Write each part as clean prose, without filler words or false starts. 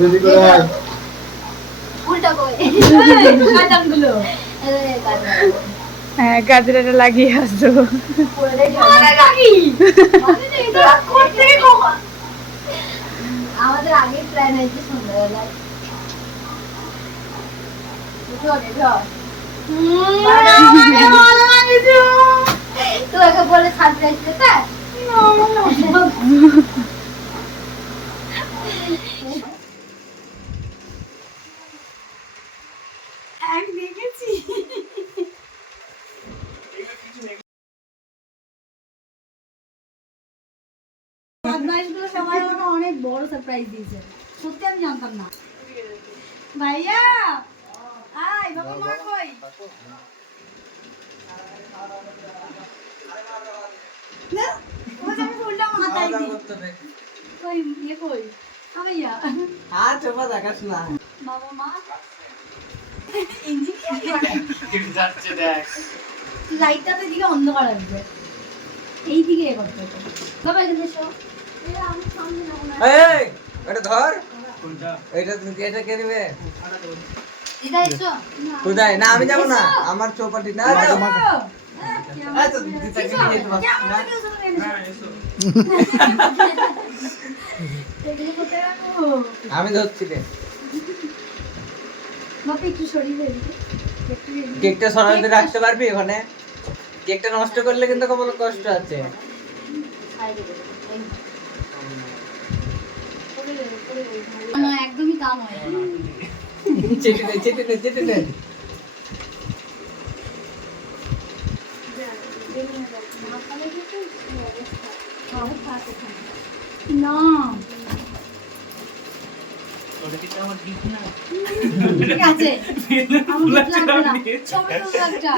Ready করে আয়। উল্টা কই কাটামগুলো হ্যাঁ গাজরাটা লাগিয়ে আসছো। আমাদের আগে প্ল্যান হয়েছে সন্ধ্যাবেলায় তোকে বলে সারপ্রাইজ দিতে আমি দেখেছি বদমাইশগুলো সবাই আমাকে অনেক বড় সারপ্রাইজ দিয়েছে সত্যি আমি জানতাম না ভাইয়া আয় বাবা মা কই না ও আমি উল্টা মাথায় দি কই ইয়ে কই ভাইয়া আর চোপা দেখাস না বাবা মা ইঞ্জিনিয়ার যাচ্ছে দেখ লাইটটা তো দিকে অন্ধকার আসবে এই দিকে এ করতে হবে বাবা এখানে এসো আমি সামনে যাবো না এই এটা ধর কোনটা এটা কে নেবে এটা এসো কোথায় না আমি যাব না আমার চৌপাটি না আচ্ছা দিতাকে নিয়ে যেতে পারছ না হ্যাঁ এসো আমি ধরছি রে বাবা একটু সরিয়ে দে কেকটা সরাতে রাখতে পারবি ওখানে কেকটা নষ্ট করলে কিন্তু কত কষ্ট আছে না একদমই তা নয় চেটে দে না ঠিক আছে আমার gift লাগবে না। ছবি তুলবো একটা।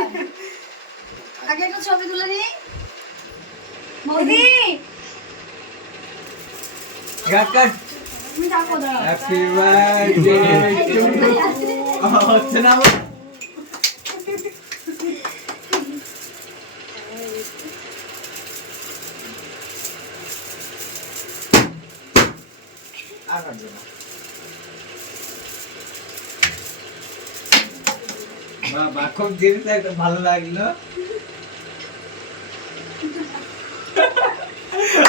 আগে একটা ছবি তুলে নি মোদি কাট তুমি ডাকো দাঁড়াও হ্যাপি বার্থডে হচ্ছে না আর কাটবে না বাবা খুব জিনিসটা একটা ভালো লাগলো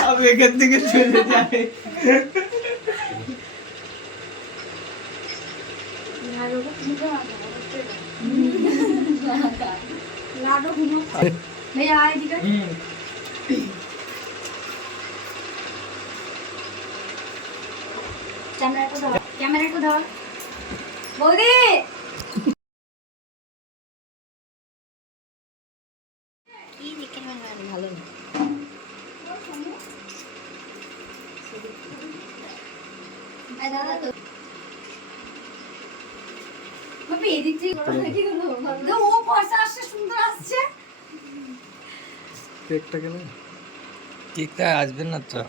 আমি এখান থেকে চলে যাই লাডো ঘুমো ভাইয়া আয় দিকে ক্যামেরাটা ধর বৌদি এই দিকে ভালো না দাদা তো বাবা এদিক থেকে কি করলো ও পয়সা আসছে সুন্দর আসছে কেকটা গেলে কেকটা আসবে না তো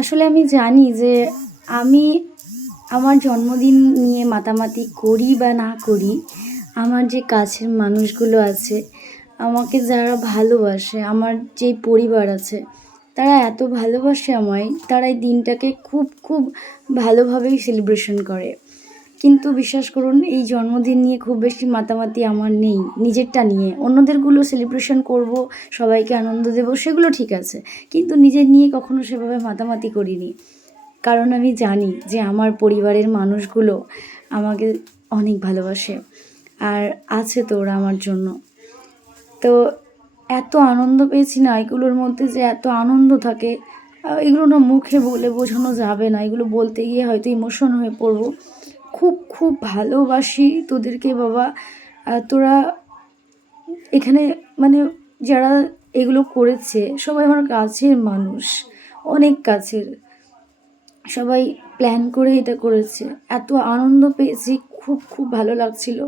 আসলে আমি জানি যে আমি আমার জন্মদিন নিয়ে মাতামাতি করি বা না করি আমার যে কাছের মানুষগুলো আছে আমাকে যারা ভালোবাসে আমার যে পরিবার আছে তারা এত ভালোবাসে আমায় তারা এই দিনটাকে খুব খুব ভালোভাবেই সেলিব্রেশন করে কিন্তু বিশ্বাস করুন এই জন্মদিন নিয়ে খুব বেশি মাতামাতি আমার নেই নিজেরটা নিয়ে অন্যদেরগুলো সেলিব্রেশন করব সবাইকে আনন্দ দেব সেগুলো ঠিক আছে কিন্তু নিজের নিয়ে কখনো সেভাবে মাতামাতি করিনি কারণ আমি জানি যে আমার পরিবারের মানুষগুলো আমাকে অনেক ভালোবাসে আর আছে তো ওরা আমার জন্য তো এত আনন্দ পেয়েছি না এগুলোর মধ্যে যে এত আনন্দ থাকে এগুলো না মুখে বলে বোঝানো যাবে না এগুলো বলতে গিয়ে হয়তো ইমোশন হয়ে পড়বো খুব খুব ভালোবাসি তোদেরকে বাবা তোরা এখানে মানে যারা এগুলো করেছে সবাই আমার কাছের মানুষ অনেক কাছের সবাই প্ল্যান করে এটা করেছে এত আনন্দ পেয়েছি খুব খুব ভালো লাগছিল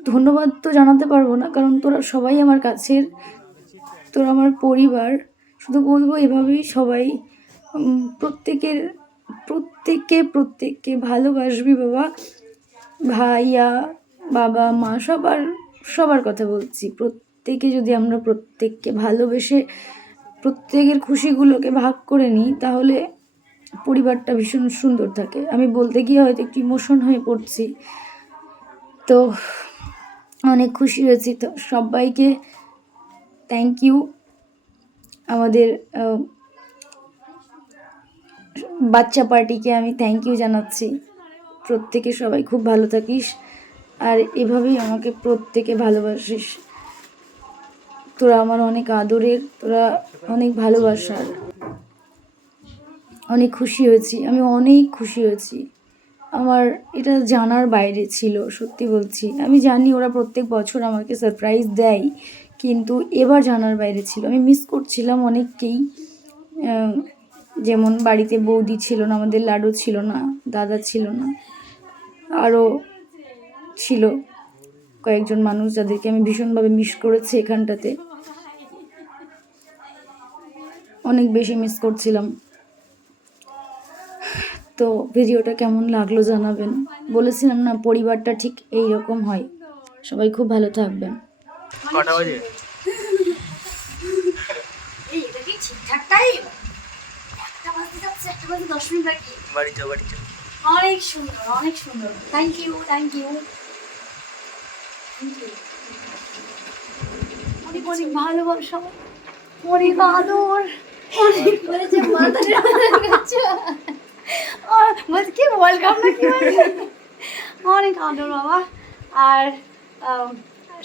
ধন্যবাদ তো জানাতে পারবো না কারণ তোরা সবাই আমার কাছের তোরা আমার পরিবার শুধু বলবো এভাবেই সবাই প্রত্যেককে ভালোবাসবি বাবা ভাইয়া বাবা মা সবার সবার কথা বলছি, প্রত্যেকে যদি আমরা প্রত্যেককে ভালোবেসে প্রত্যেকের খুশিগুলোকে ভাগ করে নিই তাহলে পরিবারটা ভীষণ সুন্দর থাকে। আমি বলতে গিয়ে হয়তো একটু ইমোশন হয়ে পড়ছি, তো অনেক খুশি হয়েছি। তো সবাইকে থ্যাংক ইউ। আমাদের বাচ্চা পার্টিকে আমি থ্যাংক ইউ জানাচ্ছি। প্রত্যেকে সবাই খুব ভালো থাকিস, আর এভাবেই আমাকে প্রত্যেকে ভালোবাসিস। তোরা আমার অনেক আদরের, তোরা অনেক ভালোবাসার। অনেক খুশি হয়েছি, আমি অনেক খুশি হয়েছি। আমার এটা জানার বাইরে ছিল, সত্যি বলছি। আমি জানি ওরা প্রত্যেক বছর আমাকে সারপ্রাইজ দেয়, কিন্তু এবার জানার বাইরে ছিল। আমি মিস করছিলাম অনেককেই, যেমন বাড়িতে বৌদি ছিল না, আমাদের লাডু ছিল না, দাদা ছিল না, আরও ছিল কয়েকজন মানুষ যাদেরকে আমি ভীষণভাবে মিস করেছি। এখানটাতে অনেক বেশি মিস করছিলাম। তো ভিডিওটা কেমন লাগলো জানাবেন। বলেছিলাম না, পরিবারটা ঠিক এই রকম হয়। সবাই খুব ভালো থাকবেন। কটা বাজে? এই এটা কি ঠিকঠাক টাইম? 1টা বাজতে যাচ্ছে, 1টা বাজে 10 মিনিট বাকি। বাড়ি যাও, বাড়ি যাও। অনেক সুন্দর, অনেক সুন্দর। থ্যাংক ইউ, থ্যাংক ইউ, অনেক অনেক ভালোবাসা, অনেক আদর, অনেক বলেছে মাথাটা বলছে কি ওয়েলকাম না কি বলছে, অনেক আদর বাবা। আর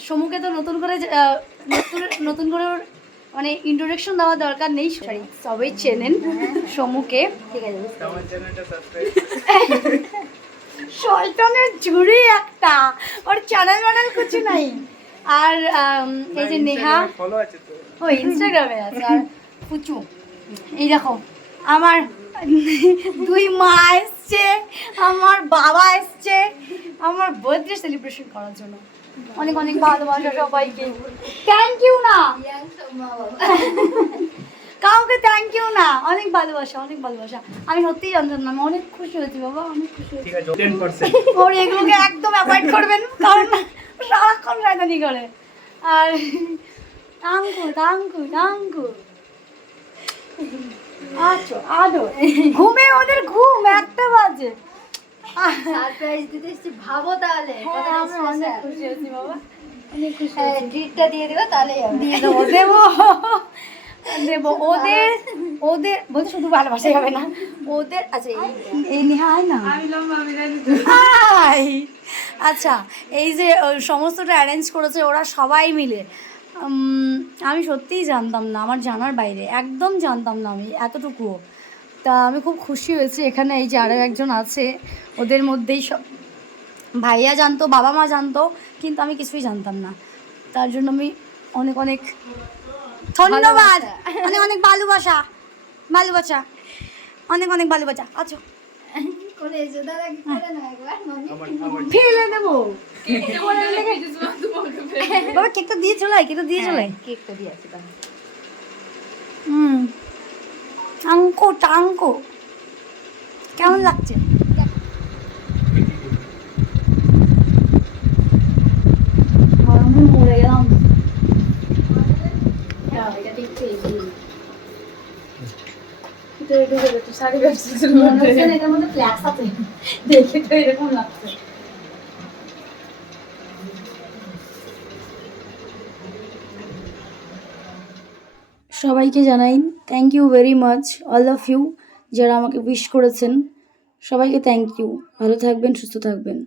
সমুকে তো নতুন করে নতুন করে ওর মানে ইন্ট্রোডাকশন দেওয়ার দরকার নেই, সরি সবাই চেনেন সমুকে। ঠিক আছে, আমার চ্যানেলটা সাবস্ক্রাইব শয়তানের ঝুড়ি একটা, ওর চ্যানেল কিছু নাই। আর এই যে নেহা ফলো আছে তো, ও ইনস্টাগ্রামে আছে। আর পুচু, এই দেখো আমার 2 মা এসছে, আমার বাবা এসছে আমার বার্থডে সেলিব্রেশন করার জন্য। অনেক অনেক ভালোবাসা সবাইকে। থ্যাংক ইউ না কাউকে, থ্যাংক ইউ না, অনেক ভালোবাসা, অনেক ভালোবাসা। আমি সত্যিই জানতাম না, আমি অনেক খুশি হয়েছি বাবা, অনেক খুশি হয়েছি। ঠিক আছে 10%। ওর এগুলোকে একদম অ্যাভয়েড করবেন, কারণ সারাক্ষণ শয়তানি করে। আর টাঙ্কু টাঙ্কু টাঙ্কু আচ্ছা আদর, ঘুমে ওদের ঘুম 1টা বাজে। সারপ্রাইজ দিতে এসেছি, ভাবো তাহলে হ্যাঁ, আমি অনেক খুশি হয়েছি বাবা, অনেক খুশি হয়েছি। ট্রিটটা দিয়ে দিবা তাহলেই হবে। দিয়ে দেবো দেবো দেবো ওদের, ওদের বলতে শুধু ভালোবাসাই হবে না ওদের। আচ্ছা এই নেহা আয় না, আয়। আচ্ছা এই যে সমস্তটা অ্যারেঞ্জ করেছে ওরা সবাই মিলে, আমি সত্যিই জানতাম না, আমার জানার বাইরে, একদম জানতাম না আমি এতটুকুও। তা আমি খুব খুশি হয়েছি। এখানে এই যে আরও একজন আছে, ওদের মধ্যেই সব ভাইয়া জানতো, বাবা মা জানতো, কিন্তু আমি কিছুই জানতাম না। তার জন্য আমি অনেক অনেক ধন্যবাদ, অনেক অনেক ভালোবাসা, ভালোবাসা, অনেক অনেক ভালোবাসা। আচ্ছা করে এসো দাদা, কি করে না একবার মনে ফেলে দেবো বাবা, কেকটা দিয়ে চলে আয়, কেকটা দিয়ে চলে আয়। কেকটা দিয়ে আসি তাহলে। টাঙ্কো টাঙ্কো কেমন লাগছে? গরমে মরে গেলাম। এটার মধ্যে ফ্ল্যাক্স আছে, দেখে তো এরকম লাগছে। সবাইকে জানাই thank you very much, all of you যারা আমাকে উইশ করেছেন। সবাইকে থ্যাংক ইউ। ভালো থাকবেন, সুস্থ থাকবেন।